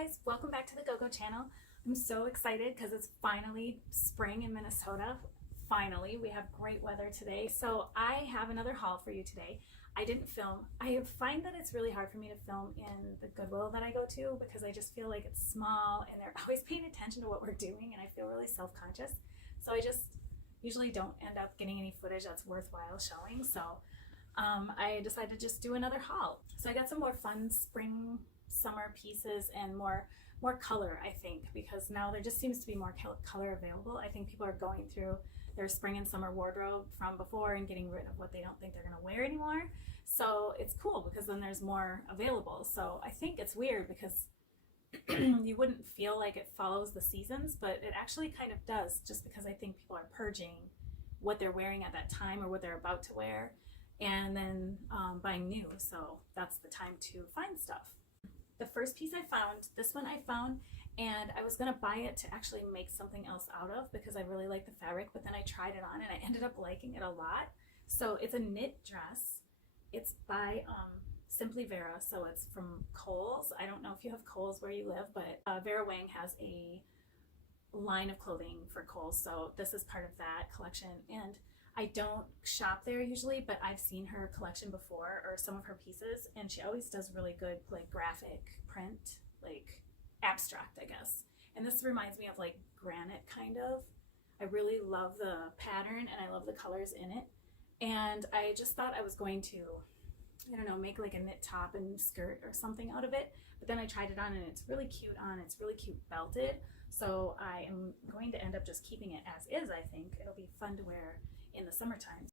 guys, welcome back to the GoGo channel. I'm so excited because it's finally spring in Minnesota. Finally, we have great weather today. So I have another haul for you today. I didn't film. I find that it's really hard for me to film in the Goodwill that I go to because I just feel like it's small and they're always paying attention to what we're doing and I feel really self-conscious. So I just usually don't end up getting any footage that's worthwhile showing. So I decided to just do another haul. So I got some more fun spring summer pieces and more color, I think, because now there just seems to be more color available. I think people are going through their spring and summer wardrobe from before and getting rid of what they don't think they're going to wear anymore. So it's cool because then there's more available. So I think it's weird because you wouldn't feel like it follows the seasons, but it actually kind of does, just because I think people are purging what they're wearing at that time or what they're about to wear and then buying new. So that's the time to find stuff. The first piece I found, this one I found, and I was gonna buy it to actually make something else out of because I really like the fabric, but then I tried it on and I ended up liking it a lot. So it's a knit dress. It's by Simply Vera, so it's from Kohl's. I don't know if you have Kohl's where you live, but Vera Wang has a line of clothing for Kohl's, so this is part of that collection. And I don't shop there usually, but I've seen her collection before, or some of her pieces, and she always does really good like graphic print, like abstract, I guess. And this reminds me of like granite kind of. I really love the pattern and I love the colors in it. And I just thought I was going to, I don't know, make like a knit top and skirt or something out of it. But then I tried it on and it's really cute on. It's really cute belted. So I am going to end up just keeping it as is, I think. It'll be fun to wear in the summertime.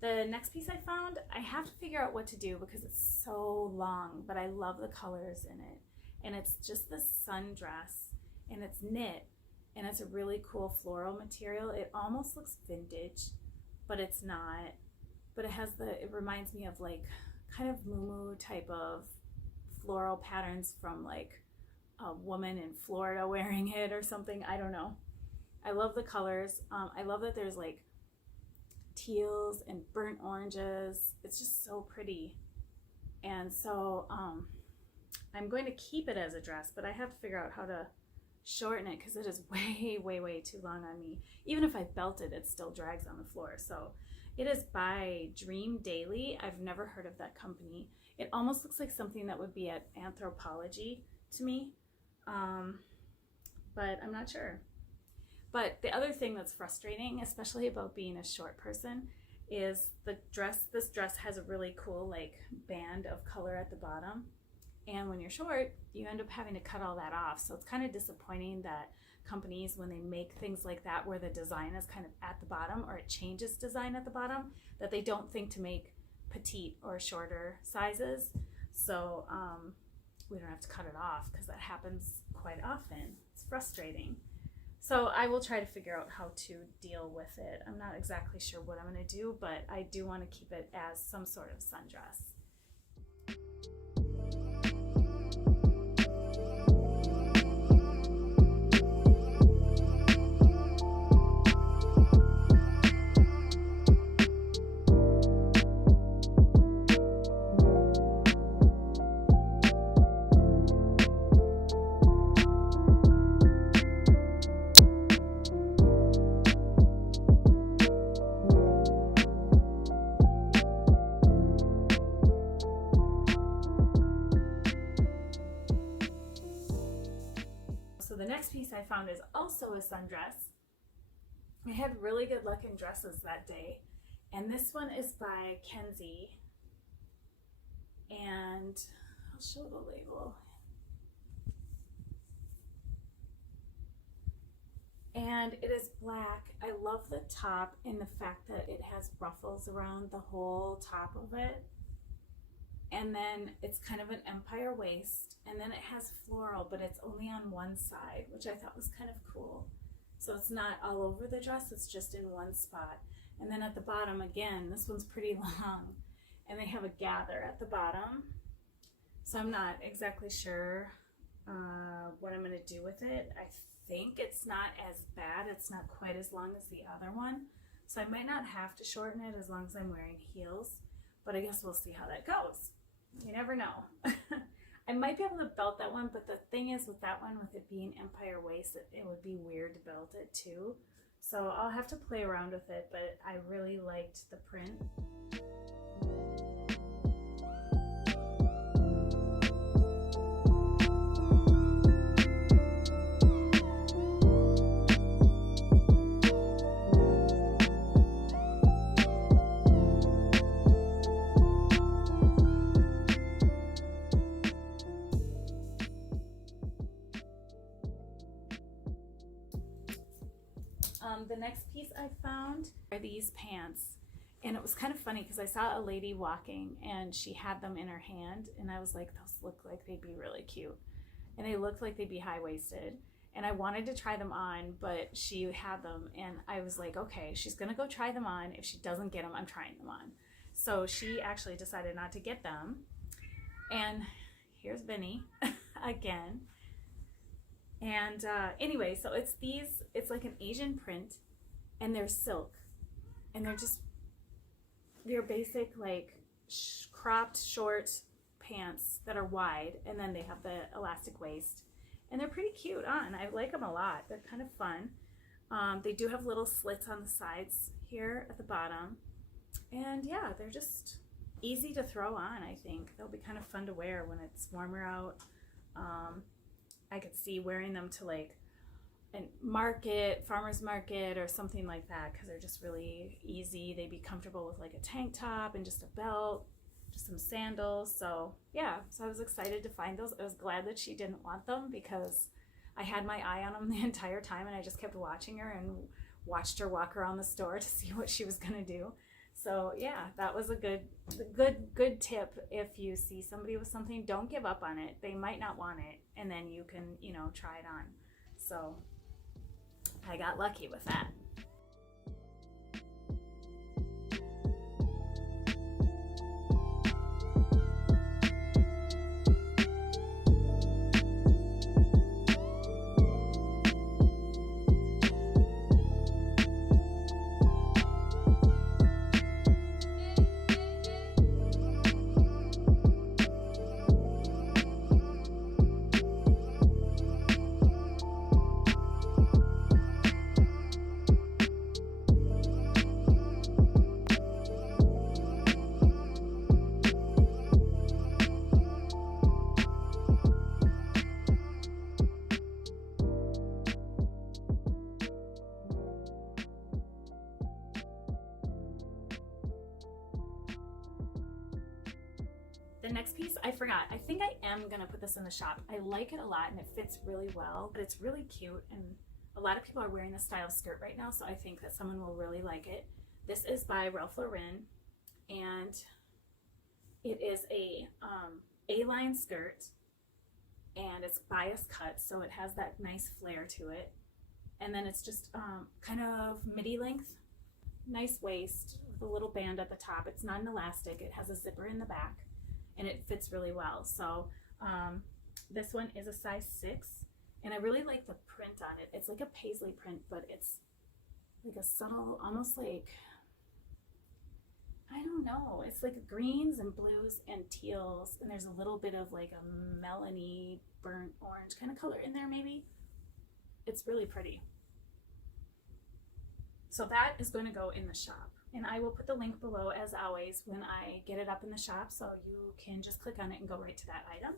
The next piece I found, I have to figure out what to do because it's so long, but I love the colors in it. And it's just this sundress, and it's knit, and it's a really cool floral material. It almost looks vintage, but it's not. But it reminds me of like kind of muumuu type of floral patterns from like a woman in Florida wearing it or something. I don't know. I love the colors. I love that there's like teals and burnt oranges. It's just so pretty. And so I'm going to keep it as a dress, but I have to figure out how to shorten it because it is way too long on me. Even if I belt it, it still drags on the floor. So it is by Dream Daily. I've never heard of that company. It almost looks like something that would be at Anthropology to me, but I'm not sure. But the other thing that's frustrating, especially about being a short person, is this dress has a really cool like band of color at the bottom. And when you're short, you end up having to cut all that off. So it's kind of disappointing that companies, when they make things like that where the design is kind of at the bottom or it changes design at the bottom, that they don't think to make petite or shorter sizes. So we don't have to cut it off because that happens quite often. It's frustrating. So I will try to figure out how to deal with it. I'm not exactly sure what I'm going to do, but I do want to keep it as some sort of sundress. The next piece I found is also a sundress. I had really good luck in dresses that day, and this one is by Kenzie, and I'll show the label. and it is black. I love the top and the fact that it has ruffles around the whole top of it. And then it's kind of an empire waist, and then it has floral, but it's only on one side, which I thought was kind of cool. So it's not all over the dress, it's just in one spot. And then at the bottom, again, this one's pretty long, and they have a gather at the bottom. So I'm not exactly sure what I'm gonna do with it. I think it's not as bad. It's not quite as long as the other one. So I might not have to shorten it as long as I'm wearing heels, but I guess we'll see how that goes. You never know. I might be able to belt that one, but the thing is with that one, with it being empire waist, it would be weird to belt it too. So I'll have to play around with it, but I really liked the print. The next piece I found are these pants, and it was kind of funny because I saw a lady walking and she had them in her hand, and I was like, those look like they'd be really cute, and they looked like they'd be high-waisted, and I wanted to try them on, but she had them, and I was like, okay, she's gonna go try them on. If she doesn't get them, I'm trying them on. So she actually decided not to get them, and here's Vinny again. And anyway, so it's like an Asian print, and they're silk, and they're basic like cropped short pants that are wide, and then they have the elastic waist, and they're pretty cute on. I like them a lot. They're kind of fun. They do have little slits on the sides here at the bottom, and yeah, they're just easy to throw on. I think they'll be kind of fun to wear when it's warmer out. I could see wearing them to like a market, farmer's market or something like that, because they're just really easy. They'd be comfortable with like a tank top and just a belt, just some sandals. So yeah, so I was excited to find those. I was glad that she didn't want them because I had my eye on them the entire time, and I just kept watching her and watched her walk around the store to see what she was gonna do. So yeah, that was a good tip. If you see somebody with something, don't give up on it. They might not want it, and then you can, try it on. So I got lucky with that. The next piece, I forgot. I think I am gonna put this in the shop. I like it a lot and it fits really well, but it's really cute, and a lot of people are wearing this style of skirt right now, so I think that someone will really like it. This is by Ralph Lauren, and it is a A-line skirt, and it's bias cut, so it has that nice flare to it. And then it's just kind of midi length, nice waist with a little band at the top. It's not an elastic, it has a zipper in the back, and it fits really well. So this one is a size 6, and I really like the print on it. It's like a paisley print, but it's like a subtle, almost like, I don't know, it's like greens and blues and teals, and there's a little bit of like a melony burnt orange kind of color in there maybe. It's really pretty. So that is going to go in the shop, and I will put the link below as always when I get it up in the shop, so you can just click on it and go right to that item.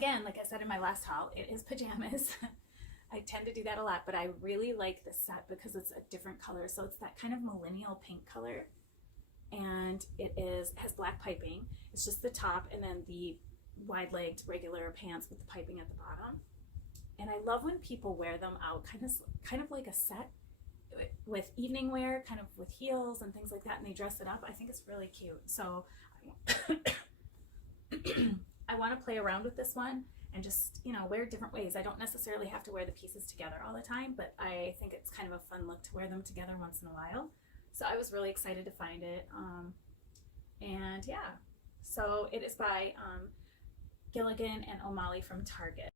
again, like I said in my last haul, it is pajamas. I tend to do that a lot, but I really like this set because it's a different color. So it's that kind of millennial pink color, and it has black piping. It's just the top and then the wide-legged regular pants with the piping at the bottom. And I love when people wear them out kind of like a set with evening wear, kind of with heels and things like that, and they dress it up. I think it's really cute. So I want to play around with this one and just, you know, wear different ways. I don't necessarily have to wear the pieces together all the time, but I think it's kind of a fun look to wear them together once in a while. So I was really excited to find it. And yeah, so it is by Gilligan and O'Malley from Target.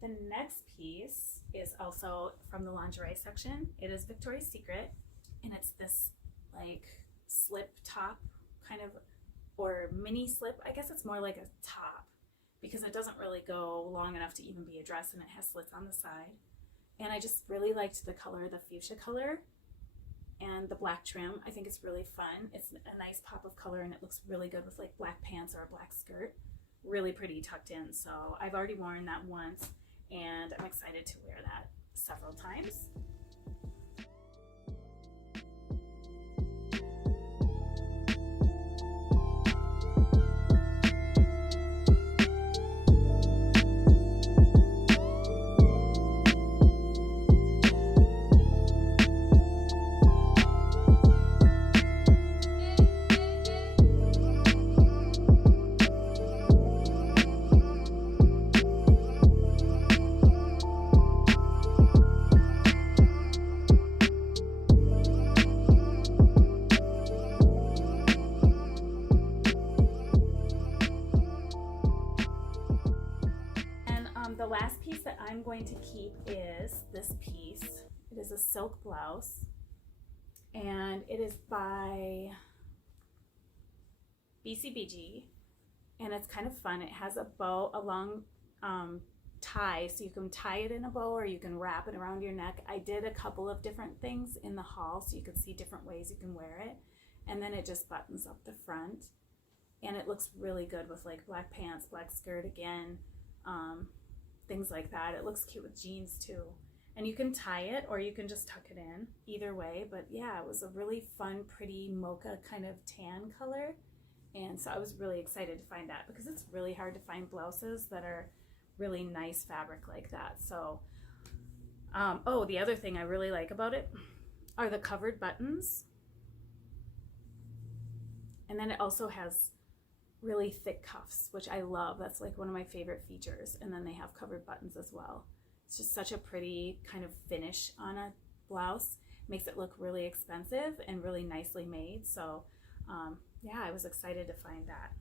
The next piece is also from the lingerie section. It is Victoria's Secret, and it's this like slip top kind of, or mini slip. I guess it's more like a top because it doesn't really go long enough to even be a dress, and it has slits on the side. And I just really liked the color, the fuchsia color, and the black trim. I think it's really fun. It's a nice pop of color, and it looks really good with like black pants or a black skirt. Really pretty tucked in. So I've already worn that once, and I'm excited to wear that several times. The last piece that I'm going to keep is this piece. It is a silk blouse, and it is by BCBG, and it's kind of fun. It has a bow, a long tie, so you can tie it in a bow or you can wrap it around your neck. I did a couple of different things in the haul so you can see different ways you can wear it, and then it just buttons up the front, and it looks really good with like black pants, black skirt again, things like that. It looks cute with jeans too, and you can tie it or you can just tuck it in, either way. But yeah, it was a really fun, pretty mocha kind of tan color, and so I was really excited to find that because it's really hard to find blouses that are really nice fabric like that. So oh, the other thing I really like about it are the covered buttons, and then it also has really thick cuffs, which I love. That's like one of my favorite features. And then they have covered buttons as well. It's just such a pretty kind of finish on a blouse. Makes it look really expensive and really nicely made. So yeah, I was excited to find that.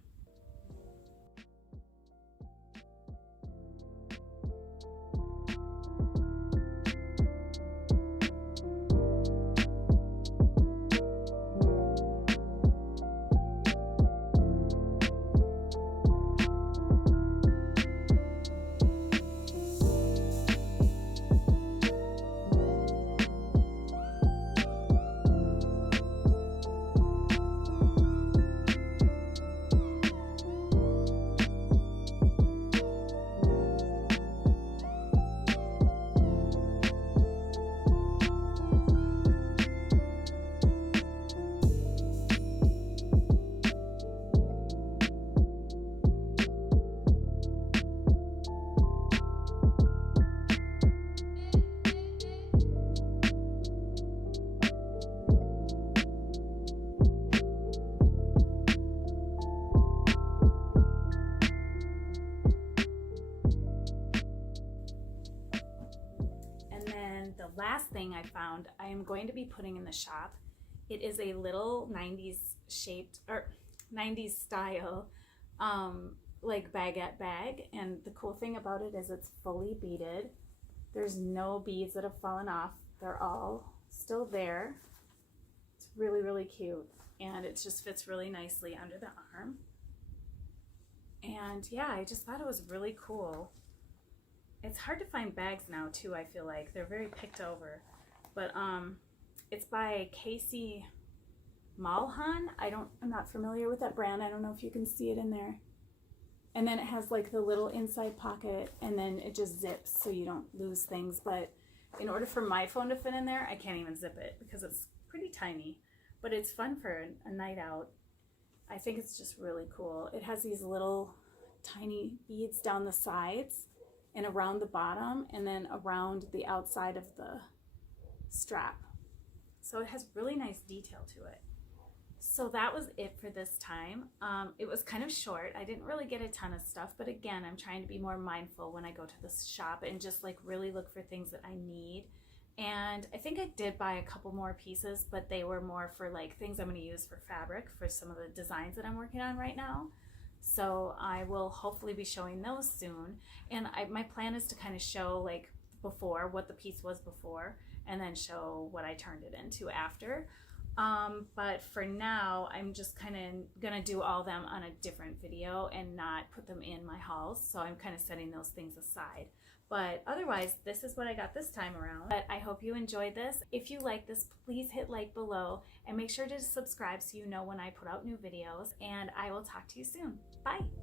The last thing I found, I am going to be putting in the shop. It is a little 90s shaped, or 90s style, like baguette bag. And the cool thing about it is it's fully beaded. There's no beads that have fallen off. They're all still there. It's really, really cute. And it just fits really nicely under the arm. And yeah, I just thought it was really cool. It's hard to find bags now too, I feel like. They're very picked over. But it's by Casey Malhan. I'm not familiar with that brand. I don't know if you can see it in there. And then it has like the little inside pocket, and then it just zips so you don't lose things. But in order for my phone to fit in there, I can't even zip it because it's pretty tiny. But it's fun for a night out. I think it's just really cool. It has these little tiny beads down the sides and around the bottom, and then around the outside of the strap. So it has really nice detail to it. So that was it for this time. It was kind of short. I didn't really get a ton of stuff, but again, I'm trying to be more mindful when I go to the shop and just like really look for things that I need. And I think I did buy a couple more pieces, but they were more for like things I'm going to use for fabric for some of the designs that I'm working on right now. So I will hopefully be showing those soon. And my plan is to kind of show like before, what the piece was before, and then show what I turned it into after. But for now, I'm just kind of gonna do all of them on a different video and not put them in my hauls. So I'm kind of setting those things aside. But otherwise, this is what I got this time around. But I hope you enjoyed this. If you like this, please hit like below and make sure to subscribe so you know when I put out new videos. And I will talk to you soon. Bye.